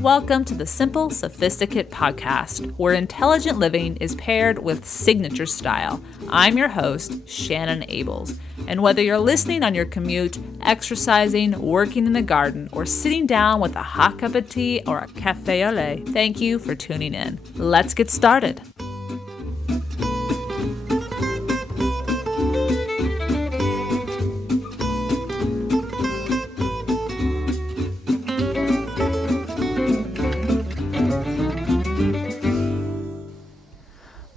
Welcome to the Simple Sophisticate podcast, where intelligent living is paired with signature style. I'm your host, Shannon Ables. And whether you're listening on your commute, exercising, working in the garden, or sitting down with a hot cup of tea or a café au lait, thank you for tuning in. Let's get started.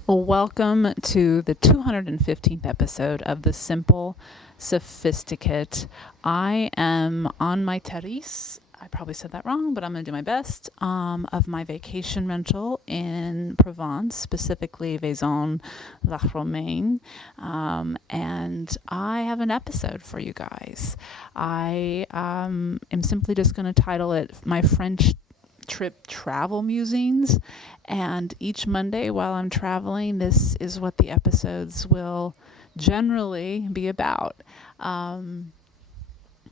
Welcome to the 215th episode of the Simple Sophisticate. I am on my terrace. I probably said that wrong, but I'm going to do my best, of my vacation rental in Provence, specifically Vaison-la-Romaine. And I have an episode for you guys. I am simply just going to title it My French Trip Travel Musings, and each Monday while I'm traveling, this is what the episodes will generally be about.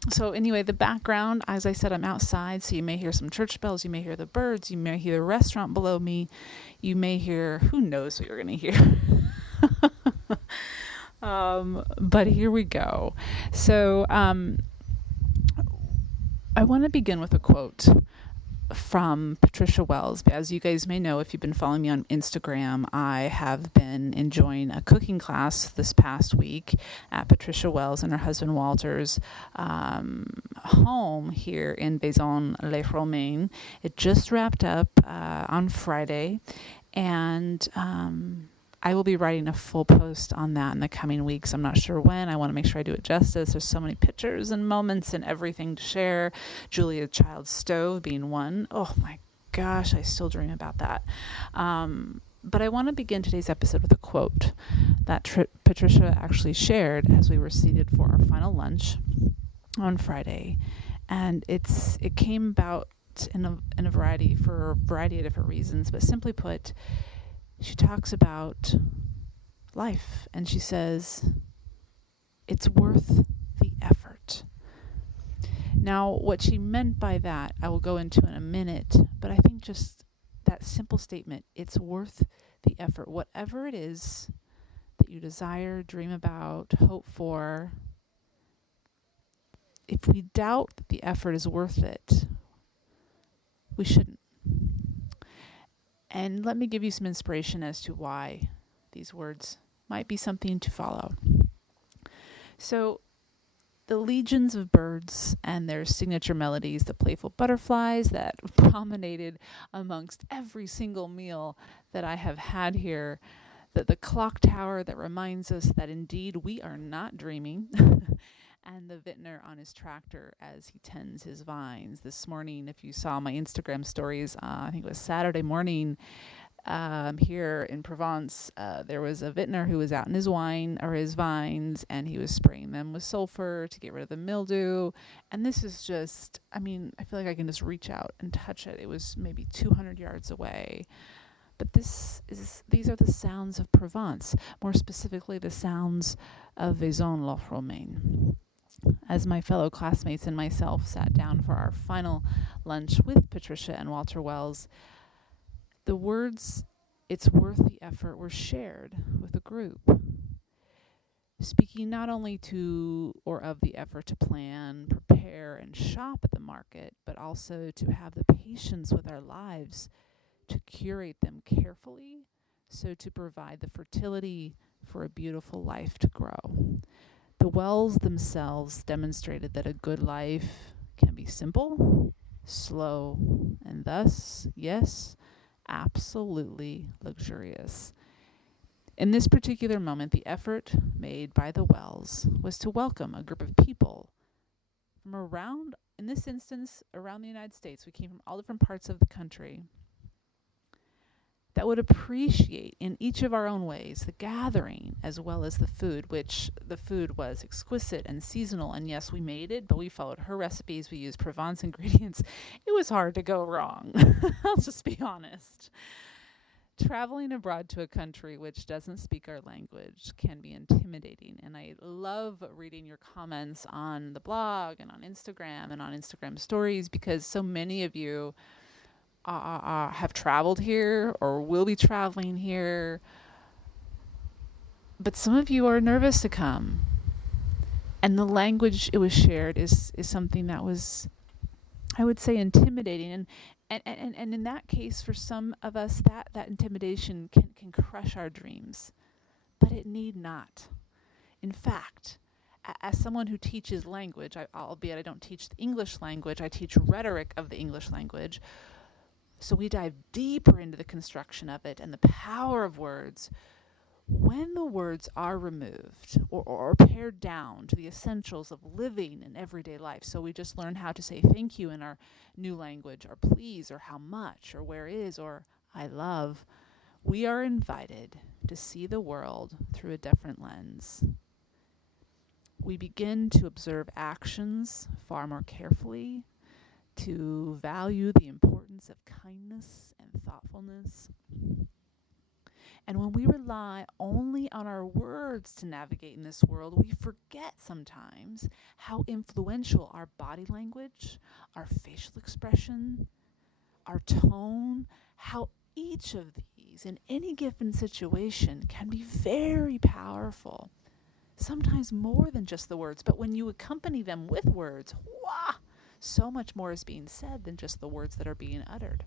So anyway, the background, as I said, I'm outside, so you may hear some church bells, you may hear the birds, you may hear the restaurant below me, you may hear, who knows what you're going to hear. But here we go. So I want to begin with a quote from Patricia Wells. As you guys may know, if you've been following me on Instagram, I have been enjoying a cooking class this past week at Patricia Wells and her husband Walter's home here in Vaison-la-Romaine. It just wrapped up on Friday, and I will be writing a full post on that in the coming weeks. I'm not sure when. I want to make sure I do it justice. There's so many pictures and moments and everything to share. Julia Child's stove being one. Oh my gosh, I still dream about that. But I want to begin today's episode with a quote that Patricia actually shared as we were seated for our final lunch on Friday. And it came about in a variety of different reasons, but simply put, she talks about life, and she says, it's worth the effort. Now, what she meant by that, I will go into in a minute, but I think just that simple statement, it's worth the effort. Whatever it is that you desire, dream about, hope for, if we doubt that the effort is worth it, we shouldn't. And let me give you some inspiration as to why these words might be something to follow. So, the legions of birds and their signature melodies, the playful butterflies that promenaded amongst every single meal that I have had here, the clock tower that reminds us that indeed we are not dreaming, and the vintner on his tractor as he tends his vines. This morning, if you saw my Instagram stories, I think it was Saturday morning, here in Provence, there was a vintner who was out in his vines, and he was spraying them with sulfur to get rid of the mildew. And this is just, I feel like I can just reach out and touch it. It was maybe 200 yards away. But these are the sounds of Provence, more specifically the sounds of Vaison-la-Romaine. As my fellow classmates and myself sat down for our final lunch with Patricia and Walter Wells, the words, it's worth the effort, were shared with the group, speaking not only to or of the effort to plan, prepare, and shop at the market, but also to have the patience with our lives to curate them carefully, so to provide the fertility for a beautiful life to grow. The Wells themselves demonstrated that a good life can be simple, slow, and thus, yes, absolutely luxurious. In this particular moment, the effort made by the Wells was to welcome a group of people from around, in this instance, around the United States. We came from all different parts of the country, that would appreciate in each of our own ways the gathering as well as the food, which the food was exquisite and seasonal. And yes, we made it, but we followed her recipes. We used Provence ingredients. It was hard to go wrong. I'll just be honest. Traveling abroad to a country which doesn't speak our language can be intimidating. And I love reading your comments on the blog and on Instagram stories, because so many of you have traveled here or will be traveling here. But some of you are nervous to come. And the language it was shared is something that was, I would say, intimidating. And in that case, for some of us, that intimidation can crush our dreams. But it need not. In fact, as someone who teaches language, albeit I don't teach the English language, I teach rhetoric of the English language. So we dive deeper into the construction of it and the power of words. When the words are removed or pared down to the essentials of living in everyday life, so we just learn how to say thank you in our new language, or please, or how much, or where is, or I love, we are invited to see the world through a different lens. We begin to observe actions far more carefully, to value the importance of kindness and thoughtfulness. And when we rely only on our words to navigate in this world, we forget sometimes how influential our body language, our facial expression, our tone, how each of these in any given situation can be very powerful. Sometimes more than just the words, but when you accompany them with words, wow, so much more is being said than just the words that are being uttered.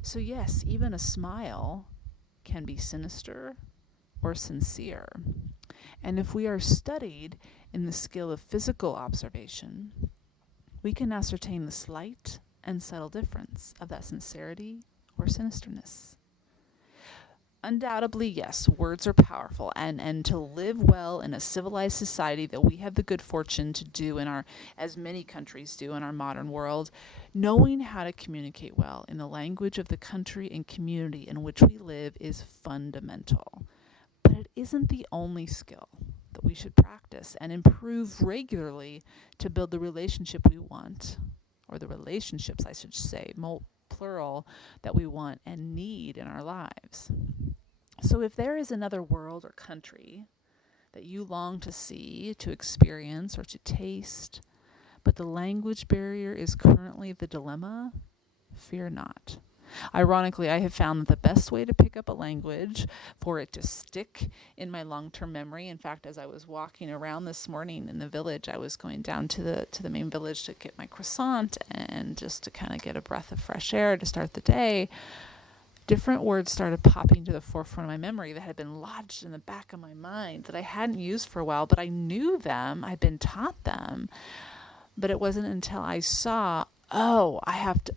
So yes, even a smile can be sinister or sincere. And if we are studied in the skill of physical observation, we can ascertain the slight and subtle difference of that sincerity or sinisterness. Undoubtedly, yes, words are powerful, and to live well in a civilized society that we have the good fortune to do as many countries do in our modern world, knowing how to communicate well in the language of the country and community in which we live is fundamental. But it isn't the only skill that we should practice and improve regularly to build the relationship we want, or the relationships, I should say, plural, that we want and need in our lives. So if there is another world or country that you long to see, to experience, or to taste, but the language barrier is currently the dilemma, fear not. Ironically, I have found that the best way to pick up a language, for it to stick in my long-term memory. In fact, as I was walking around this morning in the village, I was going down to the main village to get my croissant and just to kind of get a breath of fresh air to start the day. Different words started popping to the forefront of my memory that had been lodged in the back of my mind that I hadn't used for a while, but I knew them. I'd been taught them. But it wasn't until I saw, I have to,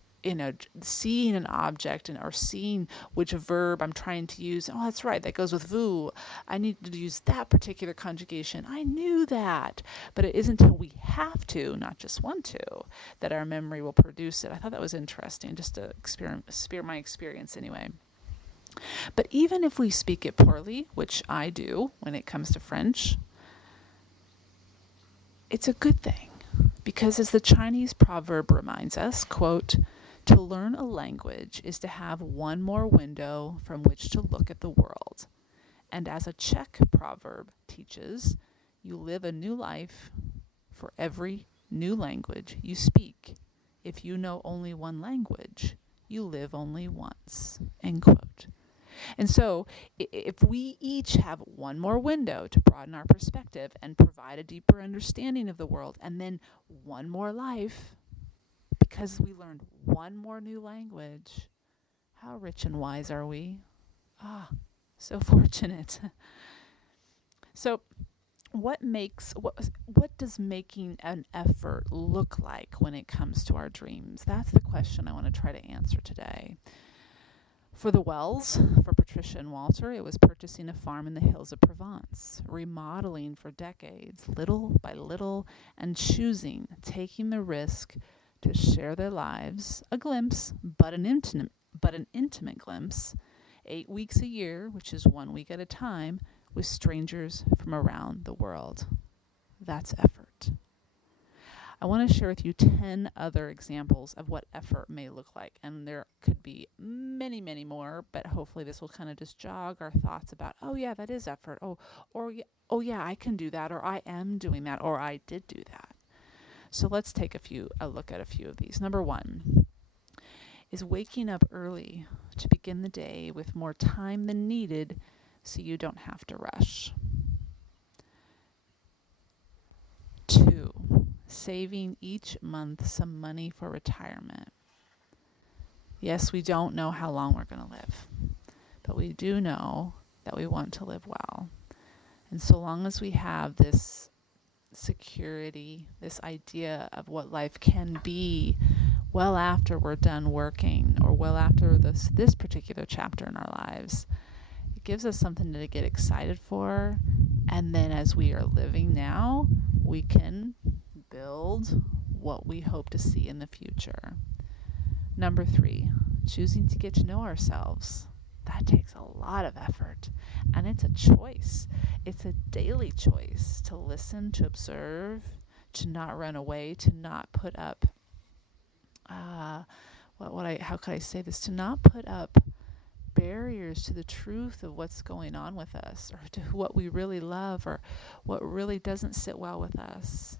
seeing an object or seeing which verb I'm trying to use. Oh, that's right. That goes with vous. I need to use that particular conjugation. I knew that. But it isn't until we have to, not just want to, that our memory will produce it. I thought that was interesting, just to spear my experience anyway. But even if we speak it poorly, which I do when it comes to French, it's a good thing. Because as the Chinese proverb reminds us, quote, to learn a language is to have one more window from which to look at the world. And as a Czech proverb teaches, you live a new life for every new language you speak. If you know only one language, you live only once, end quote. And so if we each have one more window to broaden our perspective and provide a deeper understanding of the world, and then one more life, because we learned one more new language, how rich and wise are we? So fortunate. So what does making an effort look like when it comes to our dreams? That's the question I want to try to answer today. For the Wells, for Patricia and Walter, it was purchasing a farm in the hills of Provence, remodeling for decades, little by little, and taking the risk to share their lives, a glimpse, but an intimate glimpse, 8 weeks a year, which is 1 week at a time, with strangers from around the world. That's effort. I want to share with you 10 other examples of what effort may look like. And there could be many, many more, but hopefully this will kind of just jog our thoughts about, oh yeah, that is effort. Oh yeah, I can do that, or I am doing that, or I did do that. So let's take a look at a few of these. Number 1 is waking up early to begin the day with more time than needed so you don't have to rush. 2, saving each month some money for retirement. Yes, we don't know how long we're going to live, but we do know that we want to live well. And so long as we have this security, this idea of what life can be well after we're done working, or well after this particular chapter in our lives, it gives us something to get excited for. And then as we are living now, we can build what we hope to see in the future. Number 3, choosing to get to know ourselves. That takes a lot of effort, and it's a choice. It's a daily choice to listen, to observe, to not run away, to not put up, how could I say this? To not put up barriers to the truth of what's going on with us, or to what we really love, or what really doesn't sit well with us.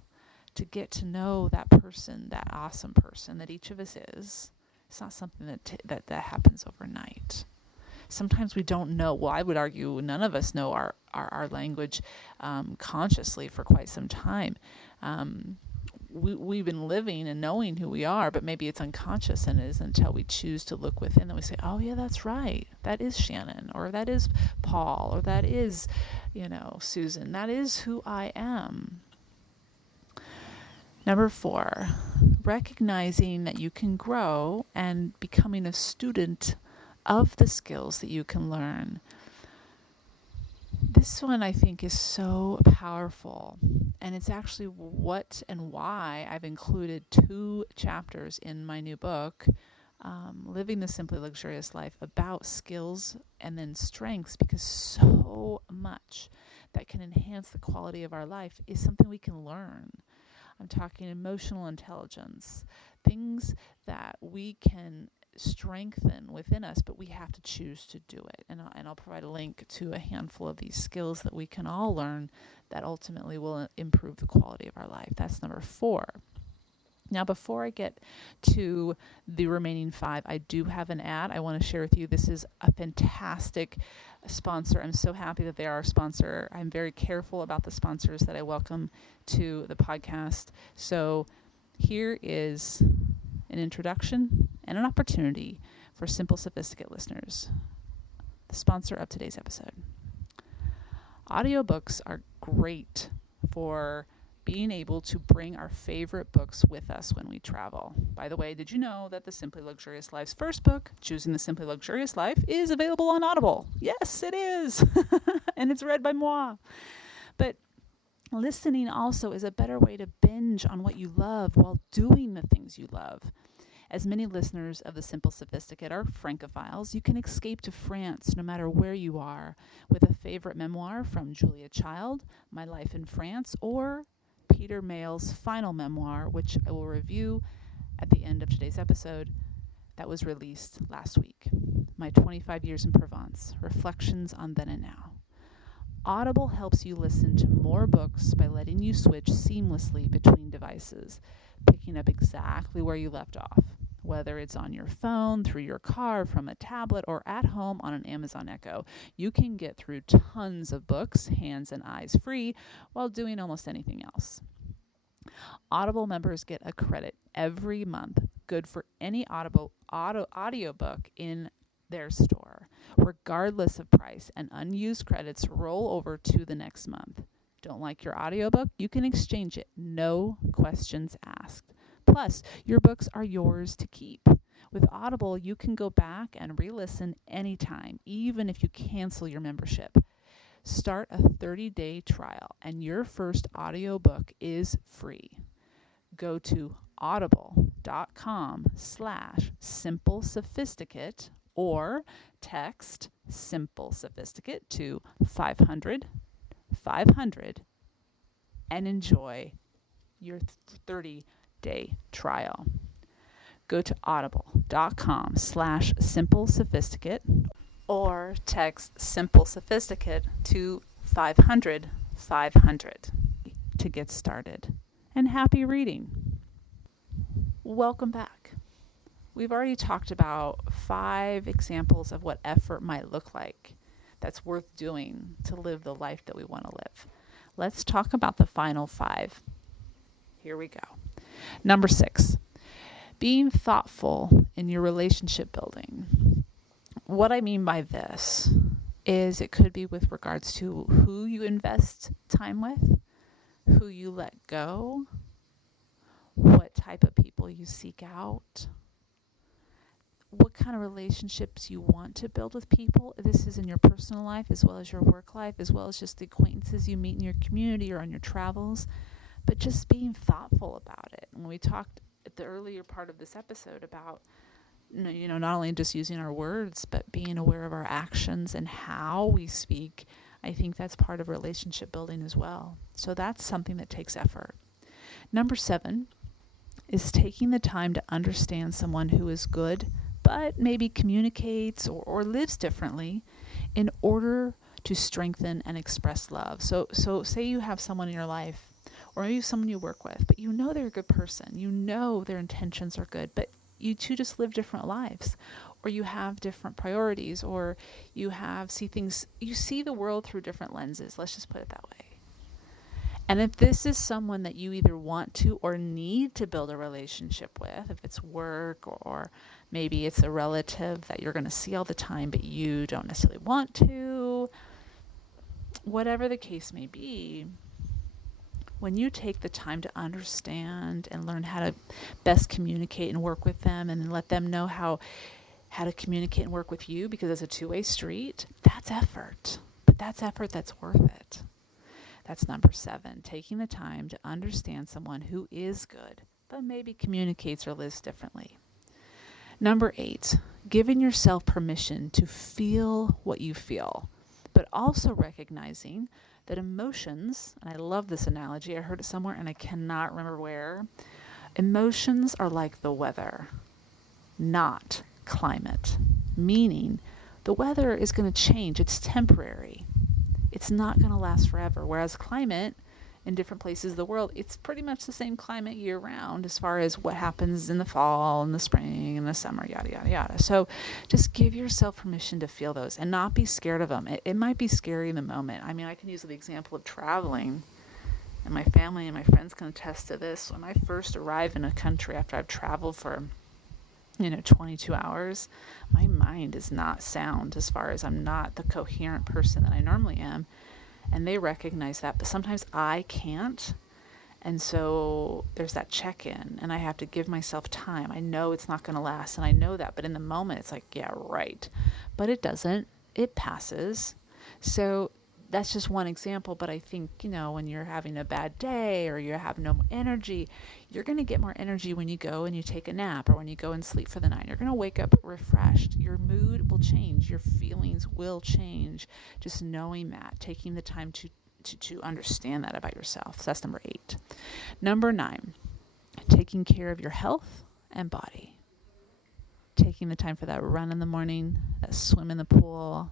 To get to know that person, that awesome person that each of us is. It's not something that happens overnight. Sometimes we don't know. Well, I would argue none of us know our language consciously for quite some time. We've been living and knowing who we are, but maybe it's unconscious, and it isn't until we choose to look within that we say, oh yeah, that's right. That is Shannon, or that is Paul, or that is, Susan. That is who I am. Number 4, recognizing that you can grow and becoming a student of the skills that you can learn. This one I think is so powerful, and it's actually what and why I've included 2 chapters in my new book, Living the Simply Luxurious Life, about skills and then strengths, because so much that can enhance the quality of our life is something we can learn. I'm talking emotional intelligence, things that we can strengthen within us, but we have to choose to do it. And I'll provide a link to a handful of these skills that we can all learn that ultimately will improve the quality of our life. That's number 4. Now, before I get to the remaining 5, I do have an ad I want to share with you. This is a fantastic sponsor. I'm so happy that they are a sponsor. I'm very careful about the sponsors that I welcome to the podcast. So here is an introduction and an opportunity for Simple Sophisticate listeners, the sponsor of today's episode. Audiobooks are great for being able to bring our favorite books with us when we travel. By the way, did you know that the Simply Luxurious Life's first book, Choosing the Simply Luxurious Life, is available on Audible? Yes, it is. And it's read by moi. But listening also is a better way to binge on what you love while doing the things you love. As many listeners of the Simple Sophisticate are Francophiles, you can escape to France no matter where you are with a favorite memoir from Julia Child, My Life in France, or Peter Mail's final memoir, which I will review at the end of today's episode, that was released last week, My 25 Years in Provence, Reflections on Then and Now. Audible helps you listen to more books by letting you switch seamlessly between devices, picking up exactly where you left off, whether it's on your phone, through your car, from a tablet, or at home on an Amazon Echo. You can get through tons of books, hands and eyes free, while doing almost anything else. Audible members get a credit every month, good for any audiobook in their store, regardless of price, and unused credits roll over to the next month. Don't like your audiobook? You can exchange it. No questions asked. Plus, your books are yours to keep. With Audible, you can go back and re-listen anytime, even if you cancel your membership. Start a 30-day trial, and your first audiobook is free. Go to audible.com/Simple Sophisticate or text Simple Sophisticate to 500 500 and enjoy your 30-day trial. Go to audible.com/Simple Sophisticate or text Simple Sophisticate to 500 to get started. And happy reading. Welcome back. We've already talked about 5 examples of what effort might look like that's worth doing to live the life that we want to live. Let's talk about the final 5. Here we go. Number 6, being thoughtful in your relationship building. What I mean by this is it could be with regards to who you invest time with, who you let go, what type of people you seek out, what kind of relationships you want to build with people. This is in your personal life as well as your work life, as well as just the acquaintances you meet in your community or on your travels, but just being thoughtful about it. When we talked at the earlier part of this episode about, not only just using our words, but being aware of our actions and how we speak, I think that's part of relationship building as well. So that's something that takes effort. Number 7 is taking the time to understand someone who is good, but maybe communicates or lives differently in order to strengthen and express love. So say you have someone in your life, or maybe someone you work with, but they're a good person. Their intentions are good, but you two just live different lives, or you have different priorities, or you see the world through different lenses. Let's just put it that way. And if this is someone that you either want to or need to build a relationship with, if it's work or maybe it's a relative that you're going to see all the time, but you don't necessarily want to, whatever the case may be, when you take the time to understand and learn how to best communicate and work with them, and let them know how to communicate and work with you, because it's a two-way street, that's effort. But that's effort that's worth it. That's number 7, taking the time to understand someone who is good, but maybe communicates or lives differently. Number 8, giving yourself permission to feel what you feel, but also recognizing that emotions, and I love this analogy, I heard it somewhere and I cannot remember where, emotions are like the weather, not climate, meaning the weather is going to change. It's temporary. It's not going to last forever. Whereas climate in different places of the world, it's pretty much the same climate year round as far as what happens in the fall and the spring and the summer, yada, yada, yada. So just give yourself permission to feel those and not be scared of them. It might be scary in the moment. I mean, I can use the example of traveling, and my family and my friends can attest to this. When I first arrive in a country after I've traveled for 22 hours, my mind is not sound as far as I'm not the coherent person that I normally am. And they recognize that, but sometimes I can't. And so there's that check-in, and I have to give myself time. I know it's not going to last, and I know that. But in the moment, it's like, yeah, right. But it doesn't. It passes. So that's just one example, but I think, when you're having a bad day or you have no energy, you're going to get more energy when you go and you take a nap or when you go and sleep for the night. You're going to wake up refreshed. Your mood will change. Your feelings will change. Just knowing that, taking the time to understand that about yourself. So that's number 8. Number 9, taking care of your health and body. Taking the time for that run in the morning, that swim in the pool,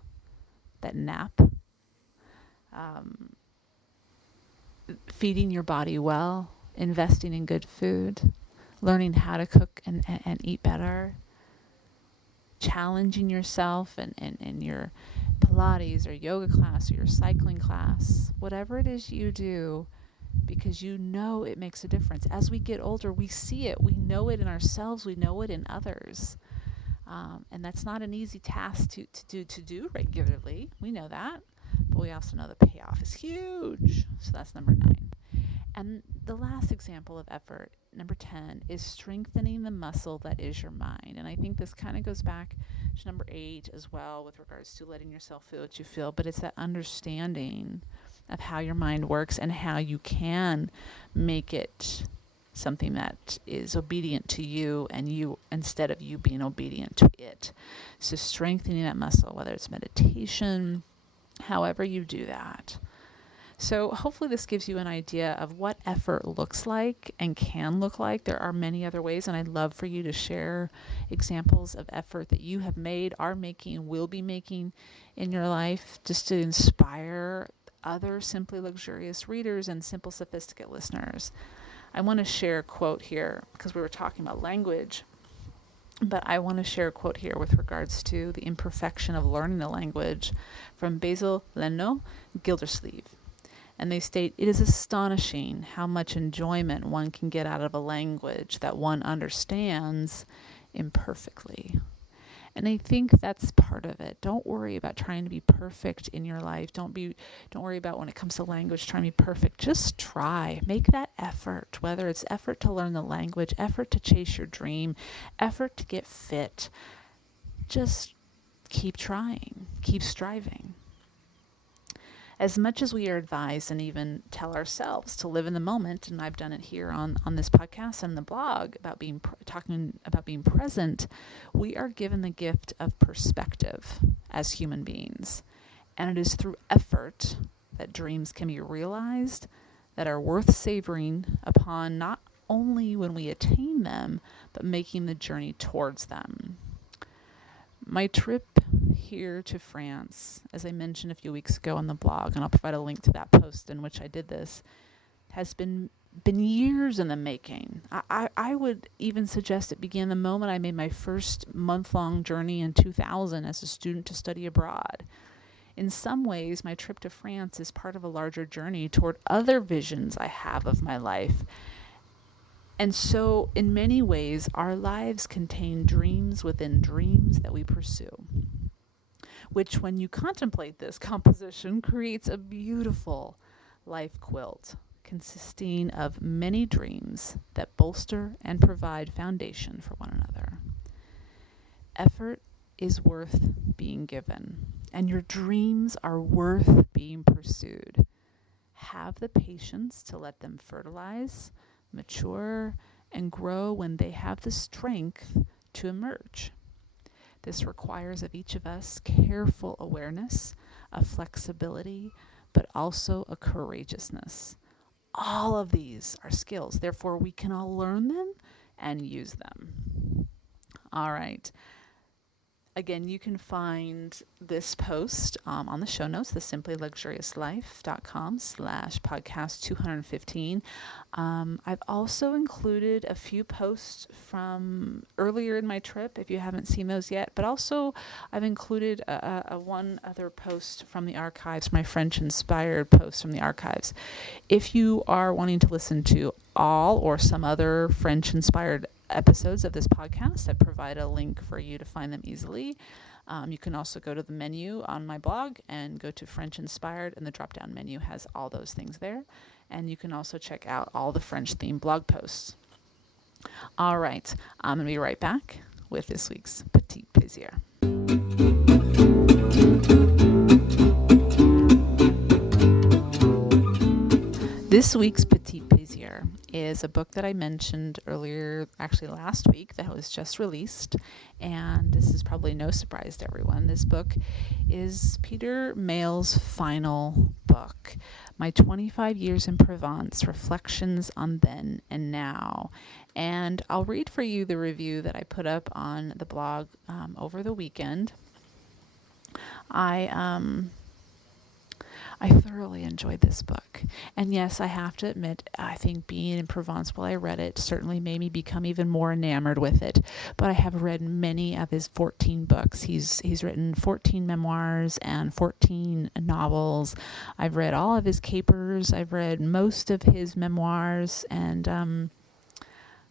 that nap. Feeding your body well, investing in good food, learning how to cook and eat better, challenging yourself in your Pilates or yoga class or your cycling class, whatever it is you do, because it makes a difference. As we get older, we see it. We know it in ourselves. We know it in others. And that's not an easy task to do regularly. We know that. But we also know the payoff is huge. So that's number 9. And the last example of effort, number 10, is strengthening the muscle that is your mind. And I think this kind of goes back to number 8 as well with regards to letting yourself feel what you feel. But it's that understanding of how your mind works and how you can make it something that is obedient to you, and you, instead of you being obedient to it. So strengthening that muscle, whether it's meditation, however you do that. So hopefully this gives you an idea of what effort looks like and can look like. There are many other ways, and I'd love for you to share examples of effort that you have made, are making, will be making in your life, just to inspire other Simply Luxurious readers and Simple Sophisticate listeners. I want to share a quote here because we were talking about language, but I want to share a quote here with regards to the imperfection of learning the language from Basil Leno, Gildersleeve. And they state, "It is astonishing how much enjoyment one can get out of a language that one understands imperfectly." And I think that's part of it. Don't worry about trying to be perfect in your life. Don't worry about when it comes to language trying to be perfect. Just try. Make that effort, whether it's effort to learn the language, effort to chase your dream, effort to get fit. Just keep trying. Keep striving. As much as we are advised and even tell ourselves to live in the moment, and I've done it here on this podcast and the blog about talking about being present, we are given the gift of perspective as human beings. And it is through effort that dreams can be realized that are worth savoring upon, not only when we attain them, but making the journey towards them. My trip here to France, as I mentioned a few weeks ago on the blog, and I'll provide a link to that post in which I did this, has been years in the making. I would even suggest it began the moment I made my first month-long journey in 2000 as a student to study abroad. In some ways, my trip to France is part of a larger journey toward other visions I have of my life. And so, in many ways, our lives contain dreams within dreams that we pursue, which, when you contemplate this composition, creates a beautiful life quilt consisting of many dreams that bolster and provide foundation for one another. Effort is worth being given, and your dreams are worth being pursued. Have the patience to let them fertilize, mature, and grow when they have the strength to emerge. This requires of each of us careful awareness, a flexibility, but also a courageousness. All of these are skills. Therefore, we can all learn them and use them. All right. Again, you can find this post on the show notes, the simplyluxuriouslife.com/podcast 215. I've also included a few posts from earlier in my trip, if you haven't seen those yet, but also I've included a one other post from the archives, my French-inspired post from the archives. If you are wanting to listen to all or some other French-inspired episodes of this podcast, I provide a link for you to find them easily. You can also go to the menu on my blog and go to French Inspired, and the drop-down menu has all those things there. And you can also check out all the French-themed blog posts. All right, I'm going to be right back with this week's Petit Plaisir. This week's Petit Plaisir is a book that I mentioned earlier, actually last week, that was just released, and this is probably no surprise to everyone. This book is Peter Mayle's final book, My 25 Years in Provence, Reflections on Then and Now. And I'll read for you the review that I put up on the blog over the weekend. I thoroughly enjoyed this book. And yes, I have to admit, I think being in Provence while I read it certainly made me become even more enamored with it. But I have read many of his 14 books. He's written 14 memoirs and 14 novels. I've read all of his capers. I've read most of his memoirs. And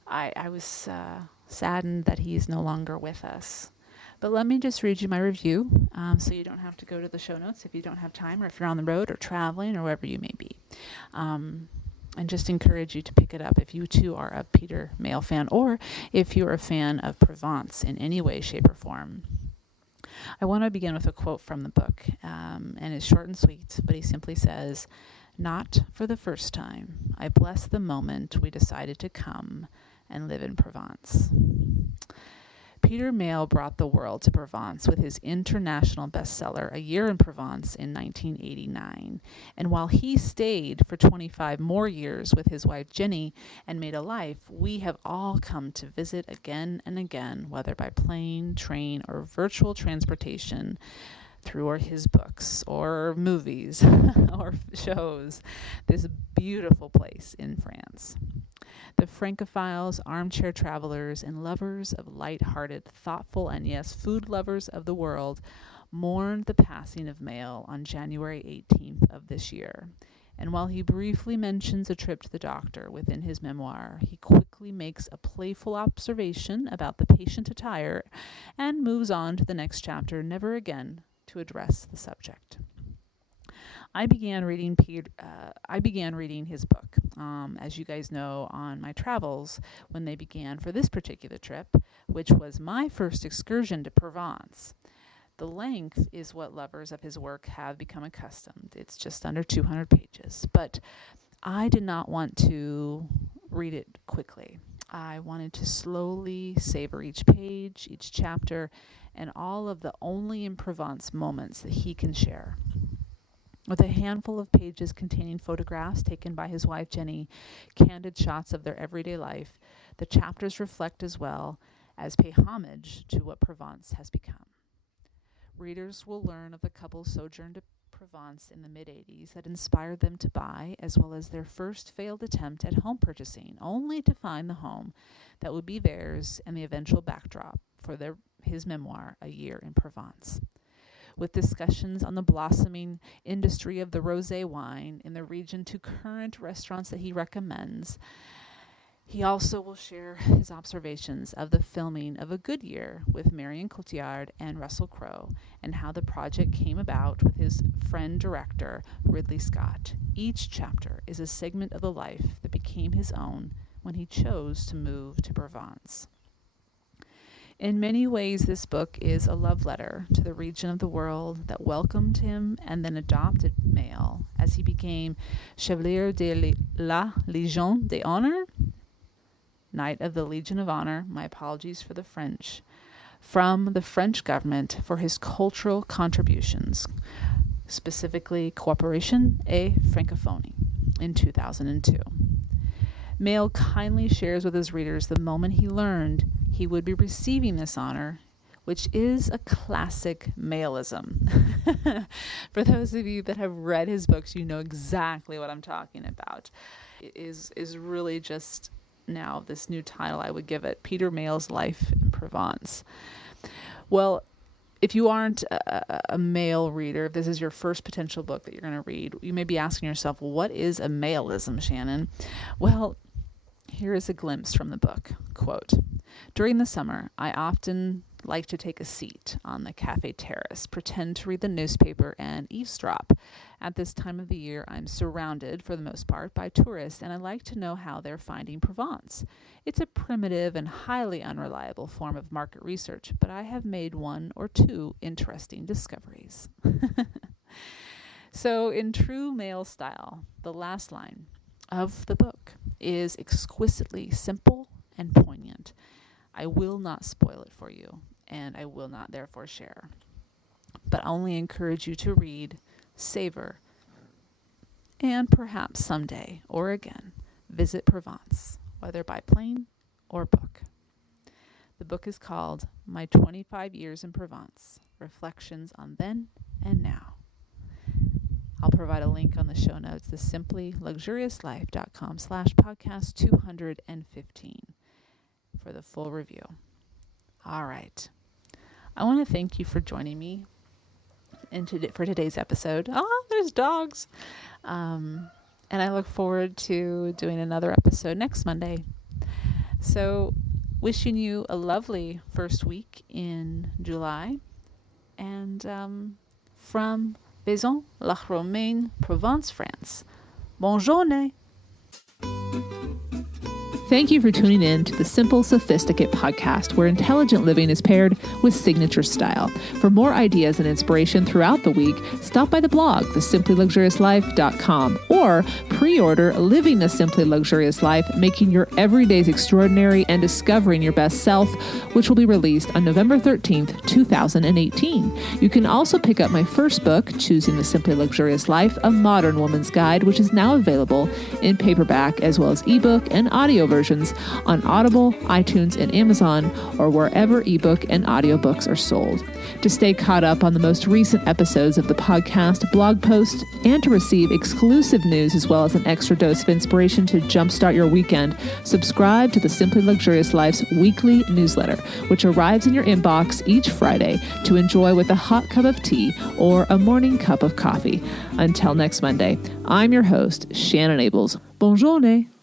I was saddened that he is no longer with us. But let me just read you my review so you don't have to go to the show notes if you don't have time, or if you're on the road or traveling or wherever you may be. And just encourage you to pick it up if you too are a Peter Mayle fan, or if you're a fan of Provence in any way, shape, or form. I want to begin with a quote from the book, and it's short and sweet, but he simply says, "Not for the first time, I bless the moment we decided to come and live in Provence." Peter Mayle brought the world to Provence with his international bestseller, A Year in Provence, in 1989. And while he stayed for 25 more years with his wife Jenny and made a life, we have all come to visit again and again, whether by plane, train, or virtual transportation, through his books or movies or shows, this beautiful place in France. The Francophiles, armchair travelers, and lovers of light-hearted, thoughtful, and yes, food lovers of the world mourned the passing of Mayle on January 18th of this year. And while he briefly mentions a trip to the doctor within his memoir, he quickly makes a playful observation about the patient attire and moves on to the next chapter, never again to address the subject. I began reading his book, as you guys know, on my travels when they began for this particular trip, which was my first excursion to Provence. The length is what lovers of his work have become accustomed. It's just under 200 pages, but I did not want to read it quickly. I wanted to slowly savor each page, each chapter, and all of the only in Provence moments that he can share. With a handful of pages containing photographs taken by his wife Jenny, candid shots of their everyday life, the chapters reflect as well as pay homage to what Provence has become. Readers will learn of the couple's sojourn to Provence in the mid-'80s that inspired them to buy, as well as their first failed attempt at home purchasing, only to find the home that would be theirs and the eventual backdrop for his memoir, A Year in Provence. With discussions on the blossoming industry of the rosé wine in the region to current restaurants that he recommends. He also will share his observations of the filming of A Good Year with Marion Cotillard and Russell Crowe, and how the project came about with his friend director, Ridley Scott. Each chapter is a segment of the life that became his own when he chose to move to Provence. In many ways, this book is a love letter to the region of the world that welcomed him and then adopted Mayle as he became Chevalier de la Légion d'Honneur, Knight of the Legion of Honor, my apologies for the French, from the French government for his cultural contributions, specifically cooperation et francophonie, in 2002. Mayle kindly shares with his readers the moment he learned he would be receiving this honor, which is a classic Mayleism. For those of you that have read his books, you know exactly what I'm talking about. It is really just now this new title I would give it, Peter Mayle's Life in Provence. Well, if you aren't a Mayle reader, if this is your first potential book that you're going to read, you may be asking yourself, well, what is a Mayleism, Shannon? Well, here is a glimpse from the book. Quote, "During the summer, I often like to take a seat on the cafe terrace, pretend to read the newspaper, and eavesdrop. At this time of the year, I'm surrounded, for the most part, by tourists, and I like to know how they're finding Provence. It's a primitive and highly unreliable form of market research, but I have made one or two interesting discoveries." So, in true Mayle style, the last line of the book is exquisitely simple and poignant. I will not spoil it for you, and I will not therefore share, but only encourage you to read, savor, and perhaps someday or again visit Provence, whether by plane or book. The book is called My 25 Years in Provence, Reflections on Then and Now. I'll provide a link on the show notes to simplyluxuriouslife.com/podcast 215 for the full review. All right. I want to thank you for joining me for today's episode. Oh, there's dogs. And I look forward to doing another episode next Monday. So, wishing you a lovely first week in July. And from Vaison, La Romaine, Provence, France. Bonne journée! Thank you for tuning in to the Simple Sophisticate podcast, where intelligent living is paired with signature style. For more ideas and inspiration throughout the week, stop by the blog, thesimplyluxuriouslife.com, or pre-order Living the Simply Luxurious Life, Making Your Everydays Extraordinary and Discovering Your Best Self, which will be released on November 13th, 2018. You can also pick up my first book, Choosing the Simply Luxurious Life, A Modern Woman's Guide, which is now available in paperback as well as ebook and audio versions on Audible, iTunes, and Amazon, or wherever ebook and audiobooks are sold. To stay caught up on the most recent episodes of the podcast, blog posts, and to receive exclusive news as well as an extra dose of inspiration to jumpstart your weekend, subscribe to the Simply Luxurious Life's weekly newsletter, which arrives in your inbox each Friday to enjoy with a hot cup of tea or a morning cup of coffee. Until next Monday, I'm your host, Shannon Ables. Bonne journée.